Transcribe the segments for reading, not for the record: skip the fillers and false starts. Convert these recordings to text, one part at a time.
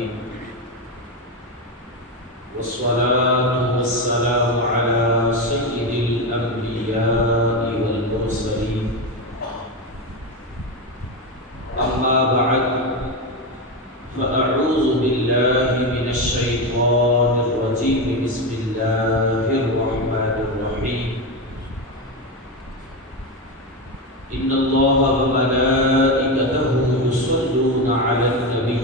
العالمين والصلاة والسلام على سيد الأنبياء والمرسلين أما بعد فأعوذ بالله من الشيطان الرجيم بسم الله الرحمن الرحيم إن الله وملائكته يصلون على النبي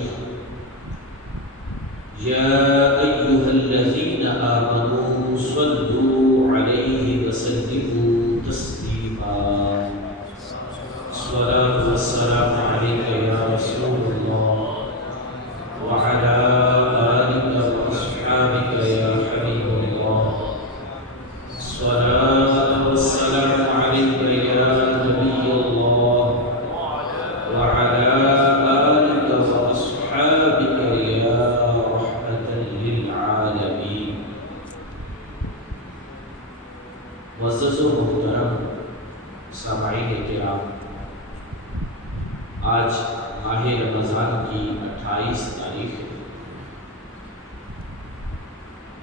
يا أيها الذين آمنوا صلوا عليه وسلموا تسليما الصلاة والسلام عليك يا رسول الله وعلى آلك وأصحابك يا حبيب الله الصلاة والسلام عليك يا نبي الله وعلى آلك وأصحابك يا رحمة للعالمين معزز و محترم سامعین کرام، آج ماہ رمضان کی 28 تاریخ ہے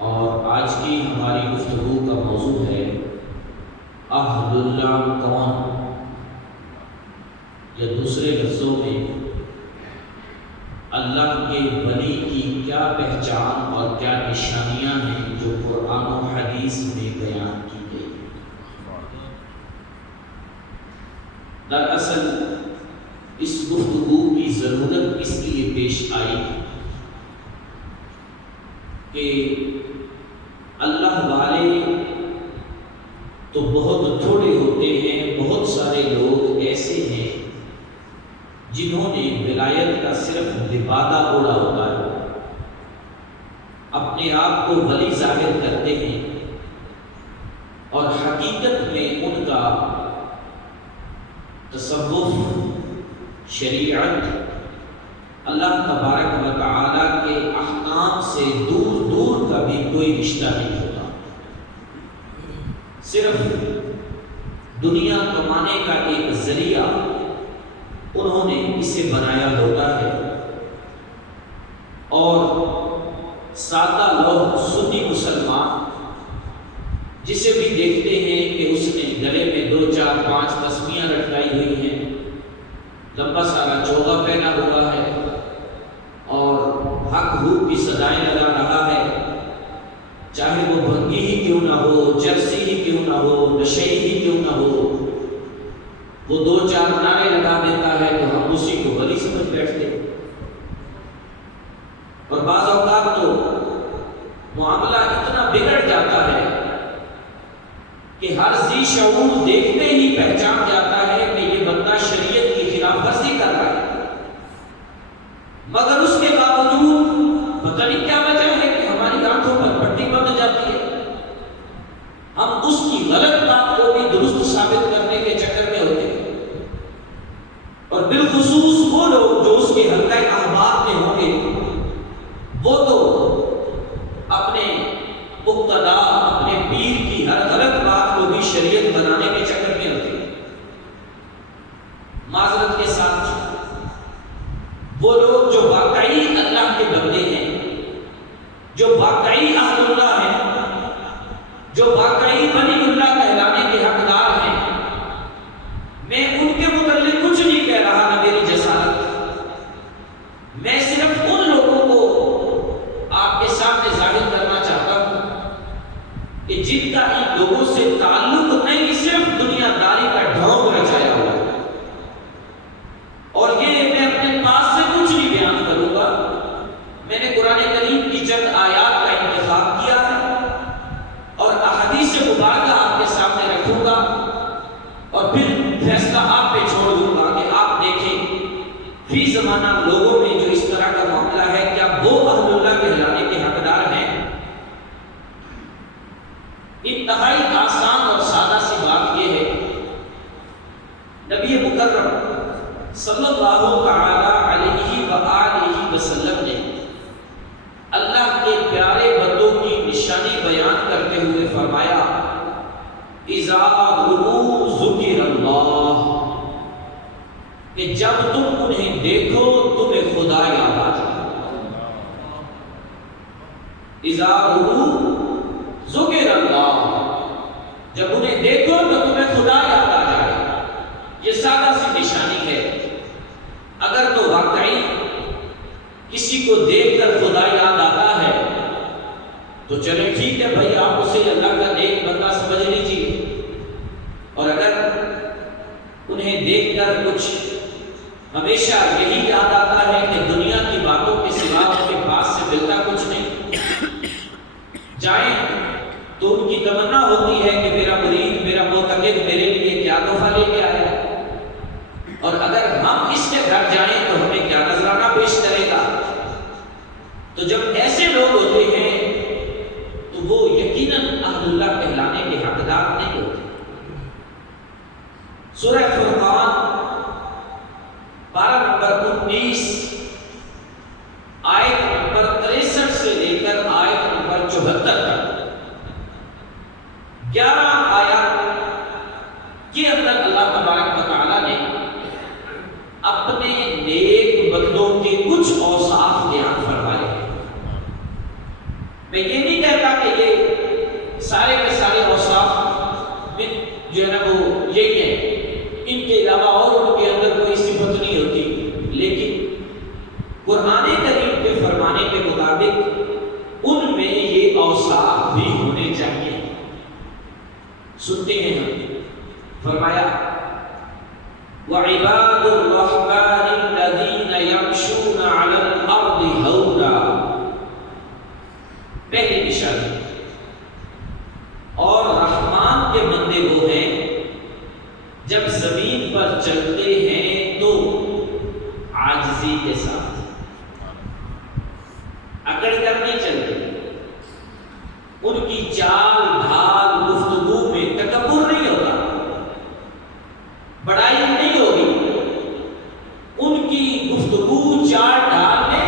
اور آج کی ہماری گفتگو کا موضوع ہے اہل اللہ کون، یا دوسرے لفظوں میں اللہ کے ولی کی کیا پہچان اور کیا نشانیاں ہیں جو قرآن و حدیث میں بیان کی گئی۔ دراصل اس گفتگو کی ضرورت اس لیے پیش آئی کہ اللہ والے تو بہت تھوڑے ہوتے ہیں، بہت سارے لوگ ایسے ہیں جنہوں نے ولایت کا صرف لبادہ اوڑھا ہوتا ہے، اپنے آپ کو ولی ظاہر کرتے ہیں اور حقیقت میں ان کا تصوف، شریعت، اللہ تبارک و تعالی کے احکام سے دور دور کا بھی کوئی رشتہ نہیں ہوتا، صرف دنیا کمانے کا ایک ذریعہ انہوں نے اسے بنایا ہوتا ہے۔ اور سادہ لوگ سنی مسلمان جسے بھی دیکھتے ہیں کہ اس نے گلے میں 2 4 5 تسمیاں لٹکائی ہوئی ہیں، لمبا سارا چوغا پہنا ہوا ہے اور حق حقوق کی صدائیں لگا رہا ہے، چاہے وہ بھنگی ہی کیوں نہ ہو، چرسی ہی کیوں نہ ہو، نشئی ہی کیوں نہ ہو، وہ 2 4 نعرے لگا دیتا ہے تو ہم اسی کو ولی سمجھ بیٹھتے۔ اور بعض اوقات تو معاملہ اتنا بگڑ جاتا ہے کہ ہر ذی شعور دیکھتے ہی پہچان جاتا ہے کہ یہ بندہ شریعت کی خلاف ورزی کر رہا ہے، مگر اس کے باوجود پتہ نہیں کیا وجہ ہے کہ ہماری آنکھوں پر پٹی بندھ جاتی ہے، ہم اس کی غلط بات کو بھی درست ثابت کرنے کے چکر میں ہوتے ہیں۔ اور بالخصوص وہ لوگ جو اس کے حلقہ احباب میں ہوں گے، وہ تو اپنے مقتدا، اپنے پیر کی ہر غلط بات کو بھی شریعت بنانے کے چکر میں ہوتے ہیں۔ معذرت کے ساتھ وہ لوگ جو واقعی اللہ کے بندے ہیں، جو واقعی اہل اللہ ہیں، جو واقعی ولی اللہ کہلانے کے حقدار ہیں، میں ان کے متعلق کچھ نہیں کہہ رہا، نہ میری جسارت، میں صرف ان لوگوں کو آپ کے سامنے ظاہر کرنا چاہتا ہوں کہ جن کا ان لوگوں سے تعلق نہیں، صرف دنیا داری کا ڈھونگ رچایا ہوا ہے۔ اور یہ میں اپنے پاس سے کچھ نہیں بیان کروں گا، میں نے قرآن کریم کی چند آیات کا انتخاب کیا ہے اور احادیث مبارکہ آپ کے سامنے رکھوں گا اور پھر فیصلہ آپ پہ چھوڑ دوں گا کہ آپ دیکھیں فی زمانہ لوگوں میں جو اس طرح کا معاملہ ہے، کیا وہ اہل اللہ کہلانے کے حقدار ہیں؟ انتہائی آسان اور سادہ سی بات یہ ہے، نبی مکرم صلی اللہ تعالی علیہ وآلہ وسلم نے اللہ کے پیارے بندوں کی نشانی بیان کرتے ہوئے فرمایا، اذا ذکر اللہ، کہ جب تم انہیں دیکھو تمہیں خدا یاد آ جائے۔ ذکرہ ذکر اللہ، جب انہیں دیکھو تو تمہیں خدا یاد آ جائے. یہ سادہ سی نشانی ہے. اگر تو واقعی کسی کو دیکھ کر خدا یاد آتا ہے تو چلے ٹھیک ہے بھائی، آپ اسے اللہ کا نیک بندہ سمجھ لیجیے. اور اگر انہیں دیکھ کر کچھ ہمیشہ یہی یاد آتا ہے کہ دنیا کی باتوں کے سوا ان کے پاس سے ملتا کچھ نہیں، جائیں تو ان کی تمنا ہوتی ہے کہ میرا مرید، میرا معتقد میرے لیے کیا تحفہ لے کے آیا. اور اگر ہم اس کے گھر جائیں تو ہمیں کیا نذرانہ پیش کرے گا. تو جب ایسے لوگ ہوتے ہیں تو وہ یقیناً اہل اللہ کہلانے کے حقدار نہیں ہوتے. سورہ فرقان پارہ نمبر 19 آیت نمبر 63 سے لے کر آیت نمبر 74 تک 11 آیات کے اندر اللہ تبارک و تعالیٰ نے اپنے نیک بندوں کے کچھ اوصاف بیان فرمائے ہیں. میں یہ نہیں کہتا کہ یہ سارے کے سارے اوصاف جو ہے نا وہ یہی ہیں، ان کے علاوہ اور ان کے اندر کوئی صفت نہیں ہوتی، لیکن قرآن کریم کے فرمانے کے مطابق ان میں یہ اوصاف بھی ہونے چاہیے. سنتے ہیں ہم، فرمایا وَعِبَادُ الرَّحْمَنِ الَّذِينَ يَمْشُونَ عَلَى الْأَرْضِ هَوْنًا. پہلی نشانی، اور رحمان کے بندے وہ ہیں جب زمین پر چلتے ہیں تو عاجزی کے ساتھ، اکڑ کر نہیں چلتے. ان کی چال ڈھال گفتگو میں تکبر نہیں ہوتا، بڑائی نہیں ہوگی. ان کی گفتگو چال ڈھال میں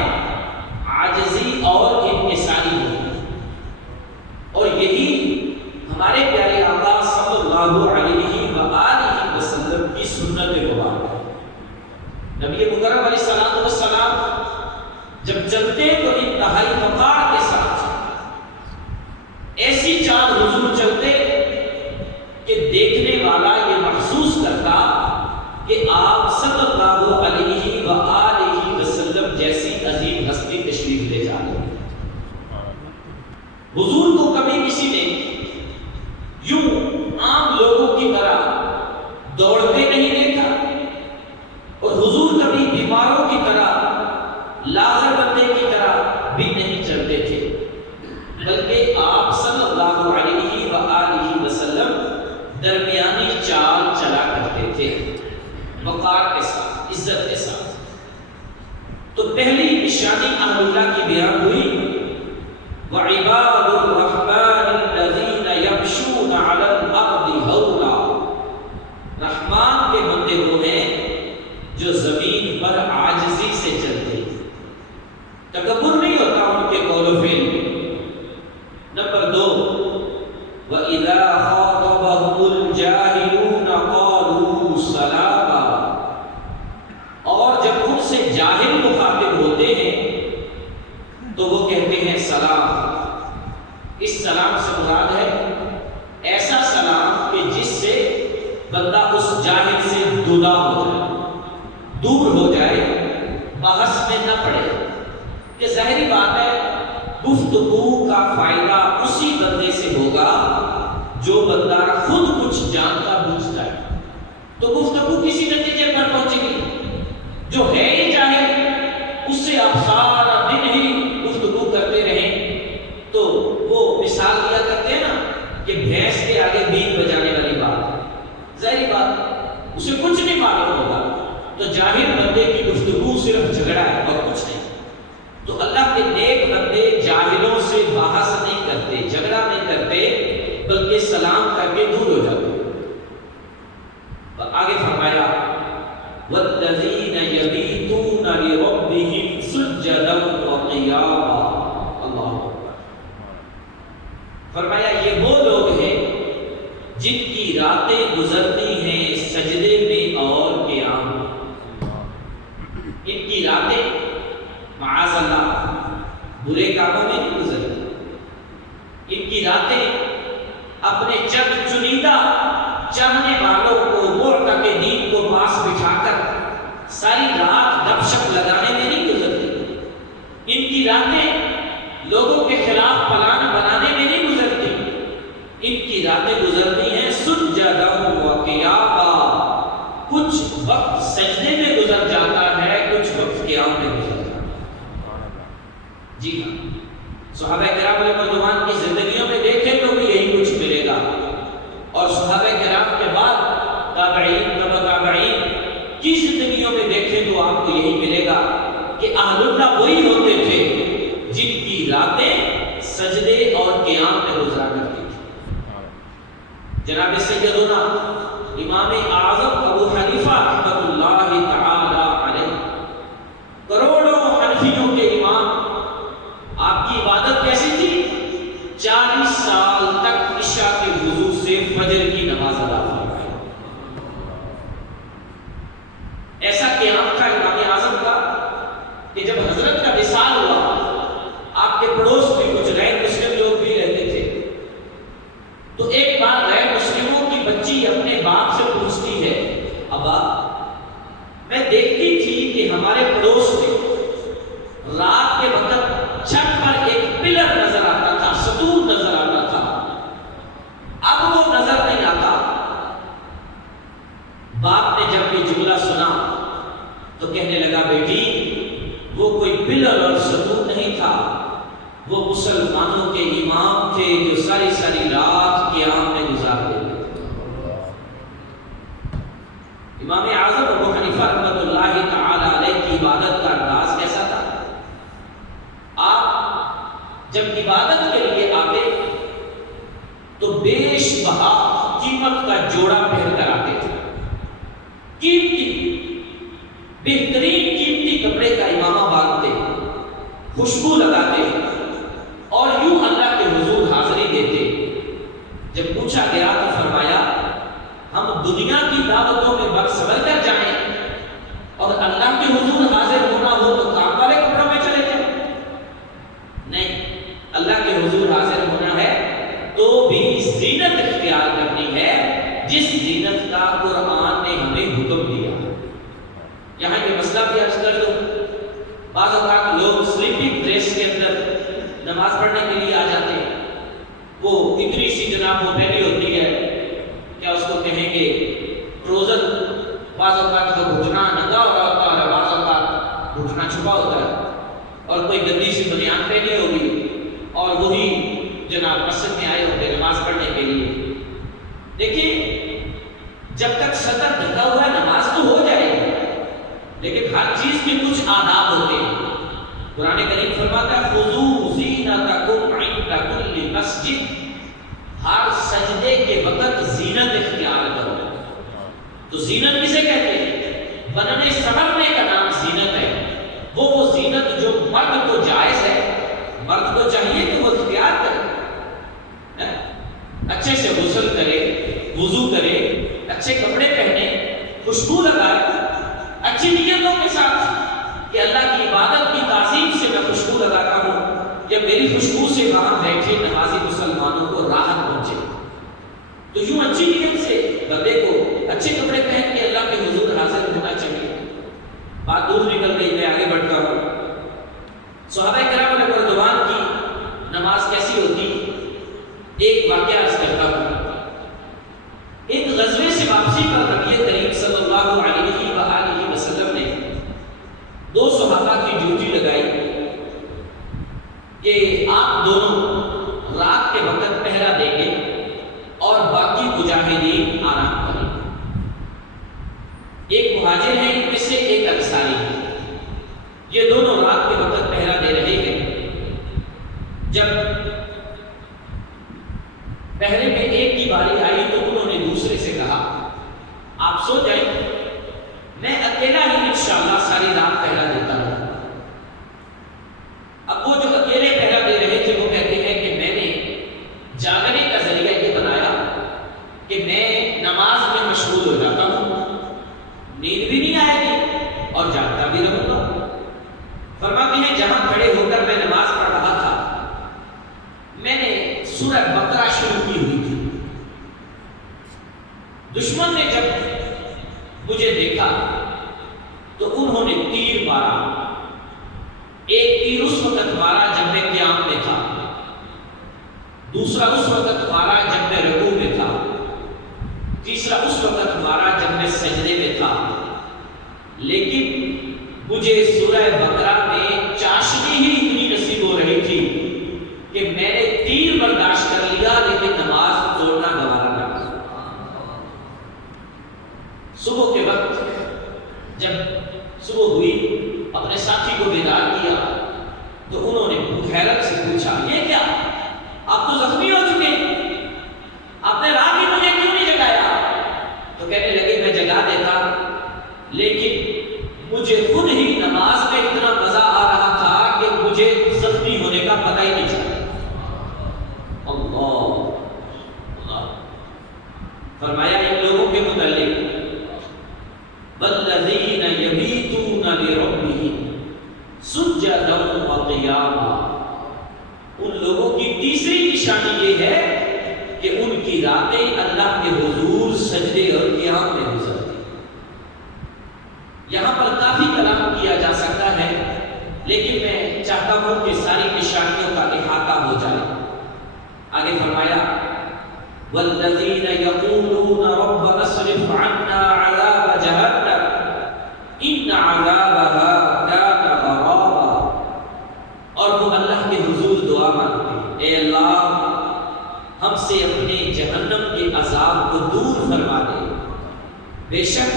عاجزی اور انکساری ہوگی. اور یہی ہمارے پیارے آقا صلی اللہ علیہ وآلہ وسلم کی سنت مبارک ہے. نبی مکرم علیہ السلام جب چلتے تو انتہائی وقار کے ساتھ ایسی چال حضور چلتے کہ دیکھنے والا یہ محسوس کرتا کہ آپ صلی اللہ علیہ وآلہ وسلم جیسی عظیم ہستی تشریف لے جا رہے ہیں. حضور کو کبھی کسی نے یوں عام لوگوں کی طرح دوڑتے نہیں دیکھا، اور حضور کبھی بیماروں کی طرح، لاغر بندے کی طرح بھی نہیں چلتے تھے، بلکہ آپ صلی اللہ علیہ وآلہ وسلم درمیانی چال چلا کرتے تھے، وقار کے ساتھ، عزت کے ساتھ. تو پہلی نشانی اہل اللہ کی بیان ہوئی، وَعِبَادُ الرَّحْمَنِ الَّذِينَ يَمْشُونَ عَلَى الْأَرْضِ هَوْنًا. رحمان کے بندے وہ ہیں جو زمین پر عاجزی سے چلتے، تکبر نہیں ہوتا ان کے قول و فعل میں. نمبر 2، وَإِذَا خَاطَبَهُمُ الْجَاهِلُونَ قَالُوا سَلَامًا. اور جب ان سے جاہل مخاطب ہوتے ہیں تو وہ کہتے ہیں سلام. اس سلام سے مراد ہے ایسا سلام کہ جس سے بندہ اس جاہل سے جدا ہو جائے، دور ہو جائے، بحث میں نہ پڑے. کہ ظاہری بات ہے گفتگو کا فائدہ اسی بندے سے ہوگا جو بندہ خود کچھ جانتا بوجھتا ہے، تو گفتگو کسی نتیجے پر پہنچے گی. جو ہے ہی جاہل، اس سے آپ سارا دن ہی گفتگو کرتے رہیں تو وہ مثال دیا کرتے ہیں نا کہ بھینس کے آگے بیج بجانے والی بات ہے. ظاہری بات اسے کچھ نہیں معلوم ہوگا. تو جاہل بندے کی گفتگو صرف جھگڑا ہے اور کچھ نہیں. تو اللہ کے نیک بندے جاہلوں سے بحث نہیں کرتے، جھگڑا نہیں کرتے، بلکہ سلام کر کے دور ہو جاتے. اور آگے فرمایا وَالَّذِينَ يَبِيتُونَ لِرَبِّهِمْ سُجَّدًا وَقِيَامًا. اللہ فرمایا یہ وہ لوگ ہیں جن کی راتیں گزرتی ہیں سجدے میں اور قیام میں. ان کی راتیں معاذ اللہ برے کاموں میں نہیں گزرتی، کی راتیں اپنے چند چنیدہ چاہنے والوں کو معتقدین کو پاس بٹھا کر ساری رات گپ شپ لگانے میں نہیں گزرتی. ان کی راتیں لوگوں کے خلاف پلان بنانے میں نہیں گزرتی. ان کی راتیں گزرتی ہیں سجدہ و قیاما. کچھ وقت سجدے میں گزر جاتا ہے، کچھ وقت قیام میں گزر جاتا ہے. جی ہاں، صحابہ کرام رضوان کی زندگیوں میں دیکھیں تو بھی یہی کچھ ملے گا، اور صحابہ کرام کے بعد تابعین تبع تابعین کی زندگیوں میں دیکھیں تو آپ کو یہی ملے گا کہ اہل اللہ وہی ہوتے تھے جن کی راتیں سجدے اور قیام میں گزرا کرتی تھی. جناب سیدنا امام اعظم ابو حنیفہ رحمۃ اللہ تعالی علیہ، کروڑوں حنفیوں کے امام، آپ کی عبادت کیسی تھی؟ 40 سال تک عشاء کے وضو سے فجر کی نماز ادا فرمائی. ایسا قیام تھا امام اعظم کا کہ جب حضرت کا وصال ہوا، آپ کے پڑوس میں کچھ غیر مسلم لوگ بھی رہتے تھے. تو ایک بار غیر مسلموں کی بچی اپنے باپ سے پوچھتی ہے، ابا میں دیکھتی تھی کہ ہمارے پڑوس میں رات کے وقت چھت پر ایک پلر نظر آتا تھا، ستون نظر آتا تھا، اب وہ نظر نہیں آتا. باپ نے جب یہ جملہ سنا تو کہنے لگا، بیٹی وہ کوئی پلر اور ستون نہیں تھا، وہ مسلمانوں کے امام تھے جو ساری ساری رات قیام میں گزار دیتے تھے. امام اعظم ابو حنیفہ رحمۃ اللہ تعالی علیہ کی عبادت کا انداز کیسا تھا؟ آپ جب عبادت کے لیے آتے تو بیش بہا قیمت کا جوڑا پہن کر آتے تھے. قیمتی بہترین قیمتی کپڑے کا امامہ باندھتے، خوشبو لگاتے اور یوں اللہ کے حضور حاضری دیتے. جب پوچھا گیا تو فرمایا، ہم دنیا کی دعوتوں میں برسبر کر جائیں اور اللہ کے حضور حاضر ہونا ہو تو کام والے کپڑوں میں چلے جائیں؟ نہیں، اللہ کے حضور حاضر ہونا ہے تو بھی زینت اختیار کرنی ہے جس زینت کا قرآن نے ہمیں حکم دیا. یہاں یہ مسئلہ بھی عرض کر دوں، بعض اوقات لوگ سلیپنگ ڈریس کے اندر نماز پڑھنے کے لیے آ جاتے ہیں. وہ اتنی سی جناب وہ پہنی ہوتی ہے، کیا اس کو کہیں گے ٹروزر. بعض اوقات وہ گھٹنا ننگا ہو رہا ہوتا ہے، بعض اوقات گھٹنا چھپا ہوتا ہے، اور کوئی گندی سی بنیان پہنی ہوگی اور وہی جناب مسجد میں آئے ہوتے نماز پڑھنے کے لیے. دیکھیے، جب تک سطر ڈھکا ہوا ہے نماز تو ہو جائے گی، لیکن ہر چیز کے کچھ آداب ہوتے ہیں. قرآن کریم فرماتا ہے، خذوا زینتکم عند کل مسجد. ہر سجدے کے وقت زینت اختیار کرو. تو زینت کسے کہتے ہیں؟ بننے سنورنے کا نام زینت ہے. وہ زینت جو مرد کو جائز ہے، مرد کو چاہیے کہ وہ اختیار کرے، اچھے سے غسل کرے، وضو کرے، اچھے کپڑے پہنے، خوشبو لگائے، اچھی نیتوں کے ساتھ کہ اللہ کی عبادت کی تعظیم سے میں خوشبو لگاتا ہوں، یا میری خوشبو سے وہاں بیٹھے نمازی مسلمانوں کو راحت پہنچے. تو یوں اچھی نیت سے بندے کو اچھے کپڑے پہن کے اللہ کے حضور حاضر ہونا چاہیے. بات دور نکل گئی، میں آگے بڑھتا ہوں. صحابہ کرام رضوان کی نماز کیسی ہوتی؟ ایک واقعہ عرض کرتا ہوں. ایک غزوے سے واپسی پر نبی کریم صلی اللہ علیہ وآلہ وسلم نے 2 صحابہ کی ڈیوٹی لگائی کہ آپ دونوں رات کے وقت پہرا دیں گے اور باقی مجاہدین آرام کریں. ایک مہاجر ہے ان میں سے، ایک انصاری ہے. یہ دونوں رات کے وقت پہرا دے رہے ہیں. جب پہرے میں ایک کی باری آئی تو انہوں نے دوسرے سے کہا، آپ سو جائیں، میں اکیلا ہی انشاءاللہ ساری رات پہرا دیتا ہوں. اب وہ جو اکیلے پہرا دے رہے تھے وہ کہتے ہیں کہ میں نے جاگنے کا ذریعہ یہ بنایا کہ میں نماز میں مشغول ہو جاتا ہوں، نیند بھی نہیں آئے گی اور جاگتا بھی رہوں گا. فرماتے ہیں جہاں کھڑے ہو کر میں نماز پڑھ رہا تھا، میں نے سورہ ایک تیر اس وقت مارا جب میں قیام میں تھا، دوسرا اس وقت مارا جب میں رکوع میں تھا، تیسرا اس وقت مارا جب میں سجدے میں تھا، لیکن مجھے سورہ بقرہ میں چاشنی ہی اتنی نصیب ہو رہی تھی کہ میں نے تیر برداشت کر لیا، لیکن نماز توڑنا گوارا نہ کیا۔ صبح کے وقت جب صبح ہوئی، اپنے ساتھی کو بیدار کیا تو انہوں نے حیرت سے پوچھا، یہ کیا، آپ تو زخمی ہو چکے، آپ نے رات ہی مجھے کیوں نہیں جگایا؟ تو کہنے لگے میں جگا دیتا، لیکن مجھے خود ہی نماز میں اتنا مزہ آ رہا تھا کہ مجھے زخمی ہونے کا پتہ ہی نہیں چلا۔ اللہ فرمایا ان لوگوں کے متعلق، والذین یبیتون لربہم سجدا وقیاما، ان لوگوں کی تیسری نشانی یہ ہے کہ ان کی راتیں اللہ کے حضور سجدے اور قیام میں گزرتی۔ یہاں پر کافی کلام کیا جا سکتا ہے، لیکن میں چاہتا ہوں کہ ساری نشانیوں کا احاطہ ہو جائے۔ آگے فرمایا والذین یقولون ربنا اصرف عنا عذاب جہنم ان عذابها کان غراما، اور وہ اللہ کے حضور دعا مانگتے ہیں، اے اللہ ہم سے اپنے جہنم کے عذاب کو دور فرما دے، بے شک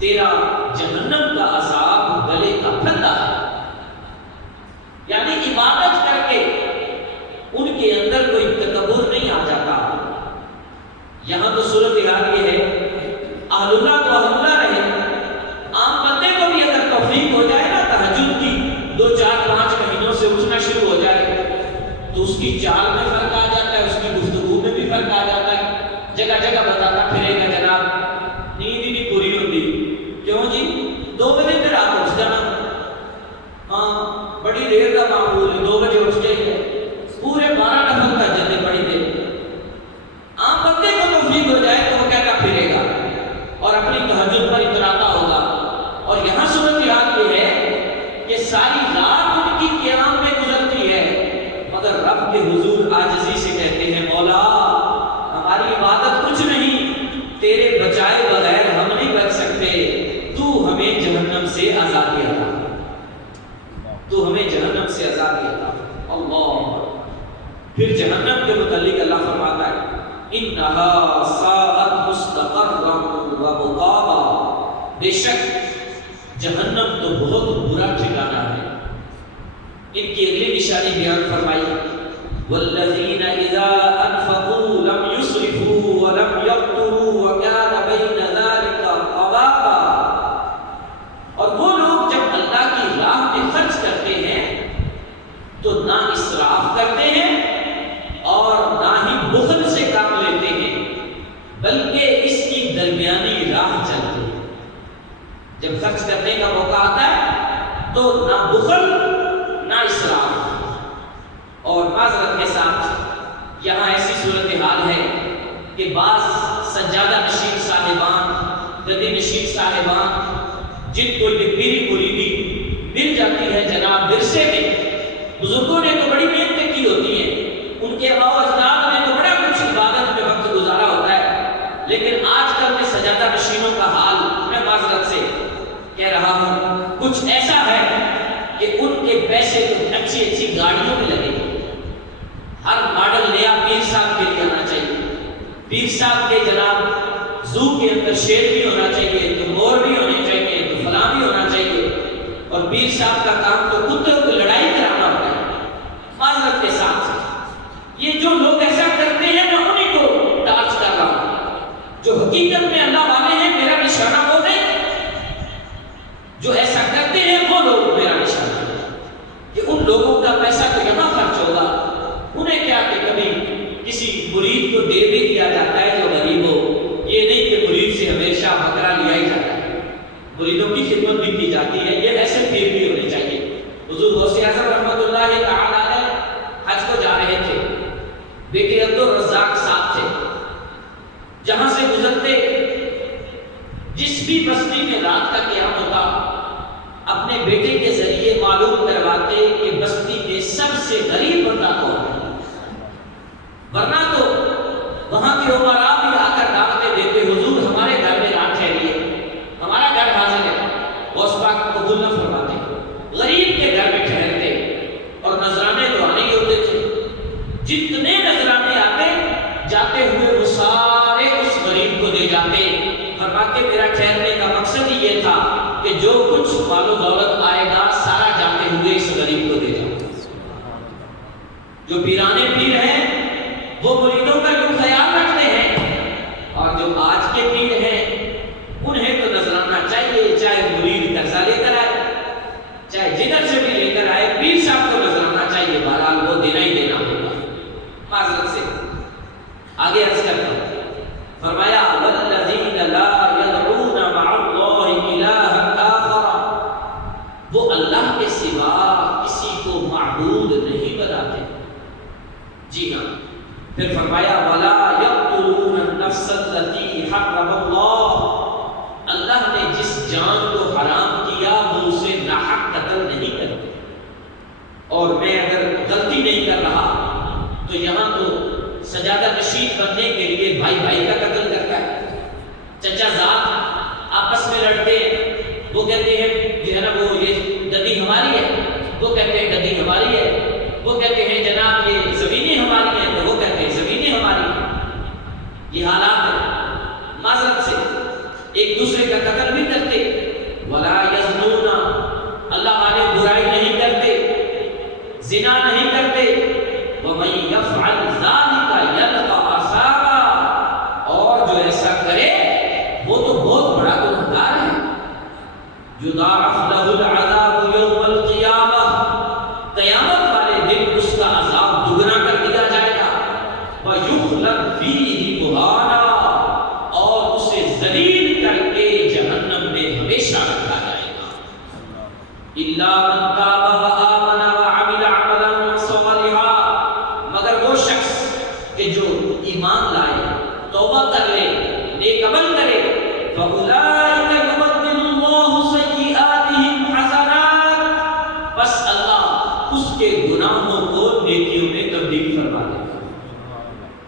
تیرا جہنم کا عذاب گلے کا پھندا ہے۔ یعنی عبادت کر کے ان کے اندر کوئی تکبر نہیں آ جاتا۔ یہاں تو صورتحال یہ ہے، اہل اللہ تو اہل اللہ رہے، عام بندے کو بھی اگر توفیق ہو جائے نا تہجد کی 2 4 5 مہینوں سے اٹھنا شروع ہو جائے تو اس کی چال میں فرق آ جاتا ہے، اس کی گفتگو میں بھی فرق آ جاتا ہے، جگہ جگہ بتاتا پھرے گا جناب نیند ہی نہیں پوری ہوتی، کیوں جی 2 بجے پھر آپ اٹھ جانا، ہاں بڑی دیر کا معمول ہے، 2 بجے اٹھ جائیے، پورے 12 نفل کا جلدی پڑی دے۔ عام بندے کو توفیق ہو جائے تو وہ کہتا پھرے گا اور اپنی تہجد پر اتراتا ہوگا، اور یہاں صورتحال یہ ہے کہ ساری رات ان کی قیام میں گزرتی ہے، مگر رب کے حضور عاجزی سے کہتے ہیں مولا ہماری عبادت کچھ نہیں، تیرے بچائے بغیر ہم نہیں بچ سکتے، تو ہمیں جہنم سے آزادی عطا، تو ہمیں جہنم سے آزادی عطا۔ اللہ پھر جہنم کے متعلق اللہ فرماتا ہے انہا ساءت مستقرا ومقاما، بے شک جہنم تو بہت برا ٹھکانہ ہے۔ ان کی اگلی نشانی بیان فرمائی والذین اذا انفقوا لم یسرفوا ولم یقتروا وکان بین ذلک قواما، اور وہ لوگ جب اللہ کی راہ میں خرچ کرتے ہیں تو نہ اسراف کرتے ہیں اور نہ ہی بخل سے کام لیتے ہیں، بلکہ اس کی درمیانی راہ چلتے ہیں۔ جب خرچ کرنے کا موقع آتا ہے تو نہ بخل نہ اسراف، اور معذرت کے ساتھ یہاں ایسی صورتحال ہے کہ بعض سجادہ نشین صاحبان، گدی نشین صاحبان جن کو یہ پیری مریدی مل جاتی ہے جناب ورثے میں، بزرگوں نے تو بڑی محنتیں کی ہوتی ہیں، ان کے آباء و اجداد نے تو بڑا کچھ عبادت میں وقت گزارا ہوتا ہے، لیکن آج کل میں سجادہ نشینوں کا حال میں معذرت سے کہہ رہا ہوں کچھ ایسا ہے کہ ان کے پیسے تو اچھی اچھی گاڑیوں میں لگے، ہر ماڈل نیا پیر صاحب کے لیے آنا چاہیے، پیر صاحب کے جناب زو کے اندر شیر بھی ہونا چاہیے، تو مور بھی ہونے چاہیے، تو فلاں بھی ہونا چاہیے، اور پیر صاحب کا کام تو کتوں کو لڑائی کرانا ہوتا ہے۔ معذرت کے ساتھ یہ جو لوگ ایسا کرتے ہیں میں انہیں کو ٹارچ کر رہا ہوں، جو حقیقت میں اللہ والے ہیں میرا نشانہ وہ نہیں، جو ایسا کرتے ہیں وہ لوگ میرا نشانہ ہے، کہ ان لوگوں کا پیسہ تو یہاں خرچ ہوگا، انہیں کیا کہ کبھی کسی مرید کو دے بھی دیا جاتا ہے جو غریب ہو، یہ نہیں کہ مرید سے ہمیشہ بکرا لیا ہی جاتا ہے، مریدوں کی خدمت بھی کی جاتی ہے، یہ ایسے پیر بھی ہونے چاہیے۔ حضور غوث اعظم رحمۃ اللہ تعالی علیہ حج کو جا رہے تھے، سے غریب بندہ کون ہے؟ ورنہ تو وہاں کے عمرا بھی آ کر دعوتیں دیتے، حضور ہمارے گھر میں رات ٹھہریے، ہمارا گھر حاضر ہے، غوث پاک قبول نہ فرماتے، غریب کے گھر میں ٹھہرتے، اور نذرانے تو آنے ہی ہوتے تھے، جتنے نذرانے آتے جاتے ہوئے وہ سارے اس غریب کو دے جاتے، فرماتے میرا ٹھہرنے کا مقصد ہی یہ تھا کہ جو کچھ مال و دولت آئے گا سارا جاتے ہوئے اس غریب کو دے جاؤ۔ جو پیرانے پیر ہیں وہ مریدوں کا یوں خیال رکھتے ہیں، اور جو آج کے پیر ہیں انہیں تو نذرانہ چاہیے، چاہے مرید قرضہ لے کر آئے، چاہے جدھر سے بھی لے کر آئے، پیر صاحب کو نذرانہ چاہیے، بہرحال وہ دینا ہی دینا ہوگا۔ معذرت سے آگے عرض کرتا ہوں، فرمایا والذین لا یدعون مع اللہ الہا آخر، وہ اللہ کے سوا کسی کو معبود نہیں بناتے۔ جی ہاں، پھر فرمایا ولا یقتلون النفس التي حرم اللہ، اللہ نے جس جان کو حرام کیا وہ اسے ناحق قتل نہیں کرتے۔ اور میں اگر غلطی نہیں کر رہا تو یہاں تو سجادہ نشین بننے کے لیے بھائی بھائی کا قتل کرتا ہے، چچا زاد آپس میں لڑتے ہیں، وہ کہتے ہیں جو ہے نا وہ یہ گدی ہماری ہے، وہ کہتے ہیں گدی ہماری ہے، وہ کہتے ہیں جناب یہ زمینیں ہماری ہیں، تو وہ کہتے ہیں زمینیں ہماری ہیں۔ یہ حالات ہیں، معذرت سے ایک دوسرے کا قتل بھی کرتے، ولا یزنون، اللہ والے برائی نہیں کرتے، زنا نہیں کرتے، ومن یفعل ذلک یلقى اثاما، اور جو ایسا کرے وہ تو بہت بڑا گنہگار ہے۔ یضاعف له العذاب یوم القیامہ، قیامت والے دن اس کا عذاب دگنا کر دیا جائے گا، ویخلد فیہ مہانا، اور اسے ذلیل کر کے جہنم میں ہمیشہ رکھا جائے گا۔ الا من تاب وآمن وعمل عملا صالحا، مگر وہ شخص کہ جو ایمان لائے، توبہ کر لے، نیک عمل کرے، فَأُولَٰئِكَ يُبَدِّلُ اللَّهُ سَيِّئَاتِهِمْ حَسَنَاتٍ، بس اللہ اس کے گناہوں کو نیکیوں میں تبدیل فرما دے گا۔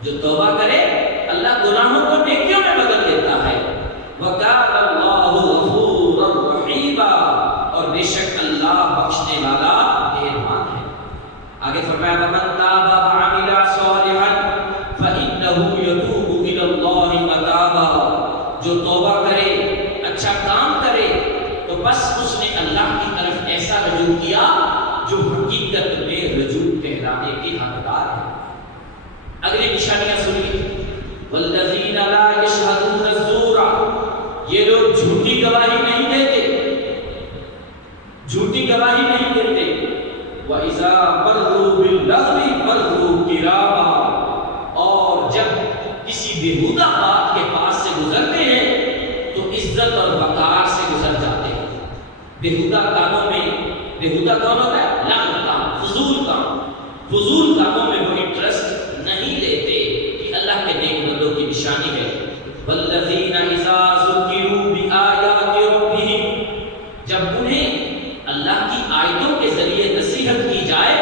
جو توبہ کرے اللہ گناہوں کو نیکیوں میں بدل دیتا ہے۔ وَكَانَ اللَّهُ غَفُورًا رَحِيمًا، اور بے شک اللہ بخشنے والا مہربان ہے۔ آگے فرمایا وَمَن تَابَ وَعَمِلَ صَالِحًا فَإِنَّهُ يَتُوبُ إِلَى اللَّهِ مَتَابًا، جو توبہ کرے، اچھا کام کرے، تو بس اس نے اللہ کی طرف ایسا رجوع کیا جو حقیقت میں رجوع کہلانے کے حقدار ہے۔ اگلی نشانیاں سنیے، والذین لا یشہدون الزور، یہ لوگ جھوٹی گواہی نہیں دیتے، جھوٹی گواہی نہیں دیتے۔ وَإِذَا مَرُّوا بِاللَّغْوِ مَرُّوا كِرَامًا، اور جب کسی بےہودہ بات کے پاس سے گزرتے ہیں تو عزت اور وقار سے گزر جاتے ہیں۔ بےہودہ کاموں میں، بےہودہ کون ہوتا ہے؟ لغو کام، فضول کام، فضول کاموں میں وہ انٹرسٹ نہیں لیتے، کہ اللہ کے نیک بندوں کی نشانی ہے۔ والذین اذا ذکروا بآیات ربہم، جب انہیں اللہ کی آیتوں کے ذریعے نصیحت کی جائے،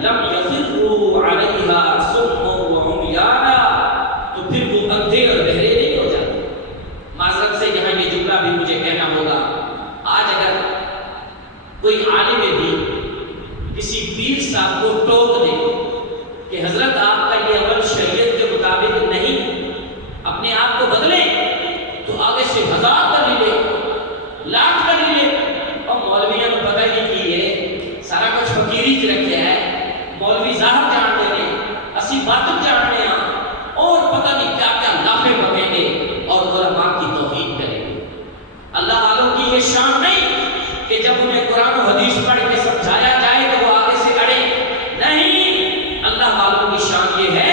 لم یخروا علیہا صما وعمیانا، تو پھر وہ اندھے اور بہرے نہیں ہو جاتے۔ معذرت سے یہاں یہ جملہ بھی مجھے کہنا ہوگا، آج اگر کوئی عالم دین کسی پیر صاحب کو ٹوک دے کہ حضرت آپ کا یہ عمل شریعت کے مطابق نہیں، اپنے آپ کو بدلیں، تو آگے سے 1000 دلیلیں، لاکھ دلیلیں، اور مولویوں نے پتہ نہیں کی ہے، سارا کچھ فقیری چ رکھا ہے، مولوی ظاہر جانتے ہیں، اسی بات جانتے ہیں، اور پتہ نہیں کیا کیا لافے بکیں گے اور علماء کی توہین کریں گے۔ اللہ والوں کی یہ شان نہیں کہ جب انہیں قرآن و حدیث پڑھ کے سمجھایا جائے تو وہ آگے سے اڑے، نہیں، اللہ والوں کی شان یہ ہے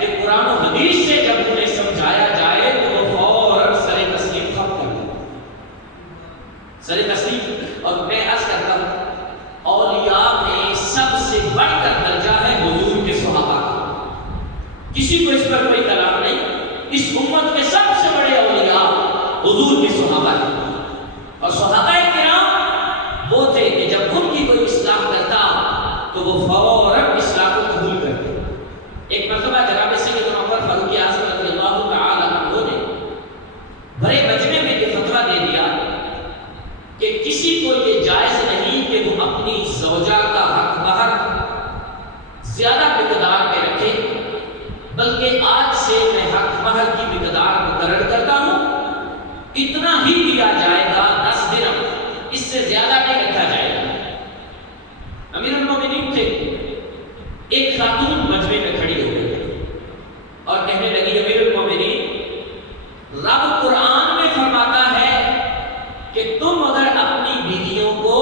کہ قرآن و حدیث سے جب انہیں سمجھایا جائے تو وہ فوراً سر تسلیم خم کر دیں۔ تو وہ فوراً اصلاح کو قبول کرتے. ایک مرتبہ جناب سیدنا عمر فاروق اعظم رضی اللہ تعالی عنہ نے بڑے مجمع میں یہ فتویٰ دے دیا کہ کسی کو یہ جائز نہیں کہ وہ اپنی زوجہ کا حق مہر زیادہ مقدار میں رکھے، بلکہ آج سے میں حق مہر کی مقدار مقرر کرتا ہوں، اتنا ہی دیا جائے گا 10 درہم، اس سے زیادہ نہیں رکھا جائے گا. امیر المومنین تھے، ایک خاتون مجمع میں کھڑی ہو گئی اور کہنے لگی امیر المومنین، رب قرآن میں فرماتا ہے کہ تم اگر اپنی بیویوں کو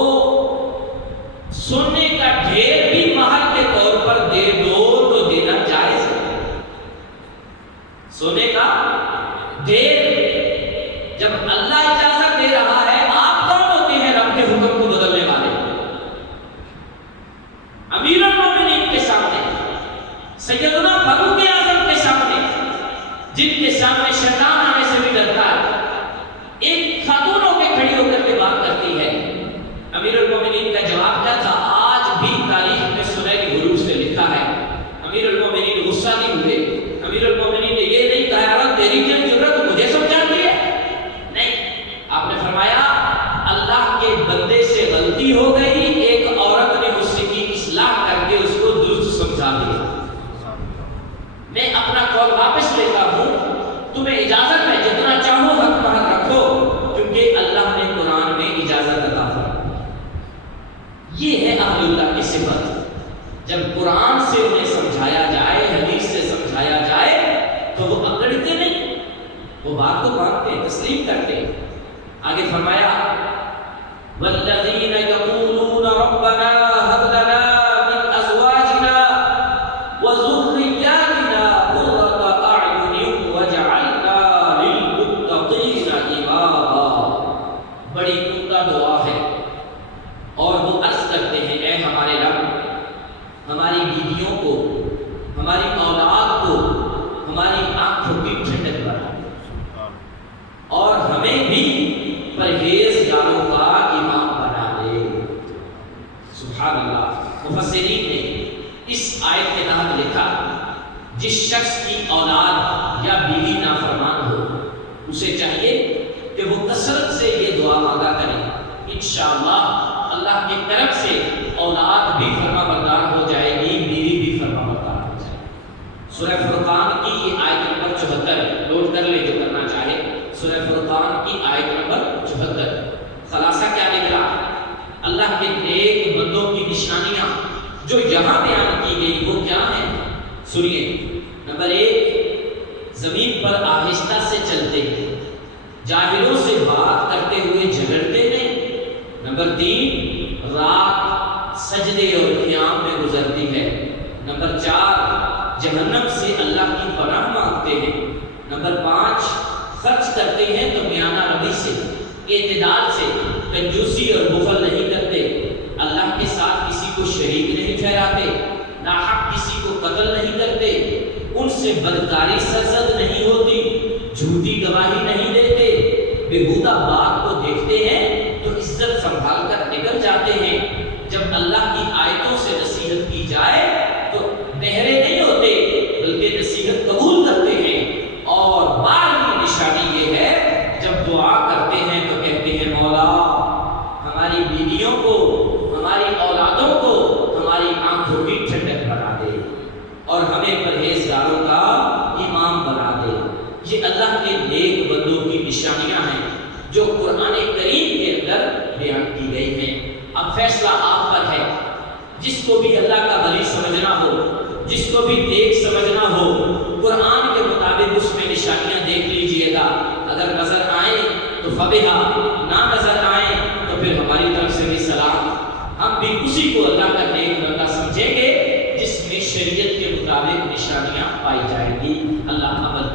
سونے کا ڈھیر بھی مہر کے طور پر دے دو تو دینا جائز ہے. سونے کا ڈھیر جب اللہ اجازت دے رہا ہے، آپ کون ہوتے ہیں رب کے حکم کو بدلنے والے؟ امیر المومنین کے سامنے، سیدنا فاروق اعظم کے سامنے، جن کے سامنے شیطان آنے سے بھی ڈرتا ہے، ایک خاتون ہو کے کھڑی ہو کر کے بات کرتی ہے. امیر المومنین کا جواب کیا تھا؟ آج بھی تاریخ میں سنہری حروف سے لکھا ہے. امیر المومنین غصہ نہیں ہوئے. امیر المومنین نے یہ نہیں کہا یار تیری کیا ضرورت مجھے سمجھاتی ہے، نہیں، آپ نے فرمایا اللہ کے بندے سے غلطی ہو گئی، ایک عورت نے اس کی اصلاح کر کے اس کو درست سمجھا دیا. میں اپنا قول واپس لیتا ہوں، تمہیں اجازت ہے جتنا چاہو حق مہر رکھو، کیونکہ اللہ نے قرآن میں اجازت عطا فرمائی. یہ ہے اہل اللہ کی صفت. جب قرآن سے انہیں سمجھایا جائے، حدیث سے سمجھایا جائے تو وہ اکڑتے نہیں، وہ بات کو مانتے، تسلیم کرتے. آگے فرمایا والذین یقولون ربنا هب لنا من ازواجنا وذرياتنا قرة اعین واجعلنا للمتقین اماما. بڑی عمدہ دعا ہے اور وہ عرض کرتے ہیں اے ہمارے رب، ہماری بیویوں کو، ہماری اولاد کو، ہماری آنکھوں کی ٹھنڈک بنا اور ہمیں بھی پرہیزگاروں کا امام بنا دے. سبحان اللہ. مفسرین نے اس آیت کے تحت لکھا جس شخص کی اولاد یا بیوی نافرمان ہو، اسے چاہیے کہ وہ کثرت سے یہ دعا مانگا کرے. انشاءاللہ اللہ کی طرف سے اولاد بھی فرما بردار ہو جائے گی، بیوی بھی فرما بردار ہو جائے گی. سورہ فرقان کی یہ آیت نمبر 74 نوٹ کر لے جو کرنا چاہے. سورہ فرقان کی آیت نمبر 74. خلاصہ کیا نکلا؟ اللہ کے نیک بندوں کی نشانیاں جو یہاں بیان کی گئی وہ کیا ہیں؟ سنیے. نمبر 1، زمین پر آہستہ سے چلتے ہیں، جاہلوں سے بات کرتے ہوئے جھگڑتے نہیں. نمبر 3، رات سجدے اور قیام میں گزرتی ہے. نمبر 4، جہنم سے اللہ کی پناہ مانگتے ہیں. نمبر 5، خرچ کرتے ہیں تو میانہ روی سے، اعتدال سے، کنجوسی اور بخل نہیں کرتے. اللہ کے ساتھ کسی کو شریک نہیں ٹھہراتے، ناحق کسی کو قتل نہیں کرتے، ان سے بدکاری سرزد نہیں ہوتی، جھوٹی گواہی نہیں دیتے، بےہودہ بات کو دیکھتے ہیں تو عزت سنبھال کر نکل جاتے ہیں. جب اللہ کی آیتوں سے نصیحت کی جائے تو بہرے نہیں ہوتے بلکہ نصیحت قبول کرتے ہیں. اور بارہویں نشانی یہ ہے جب دعا کرتے ہیں تو کہتے ہیں مولا ہماری بیویوں کو، ہماری اولادوں کو، ہماری آنکھوں کی ٹھنڈک بنا دے اور ہمیں پرہیزگاروں کا امام بنا دے. یہ اللہ کے نیک بندوں کی نشانیاں ہیں جو قرآن کریم کے اندر بیان کی گئی ہیں. اب فیصلہ آپ پر ہے. جس کو بھی اللہ کا ولی سمجھنا ہو، جس کو بھی نیک سمجھنا ہو، قرآن کے مطابق اس میں نشانیاں دیکھ لیجئے گا. اگر نظر آئیں تو فبہا، نہ نظر آئیں تو پھر ہماری طرف سے بھی سلام. ہم بھی اسی کو اللہ کا نیک بندہ سمجھیں گے جس میں شریعت کے مطابق نشانیاں پائی جائیں گی. اللہ عمل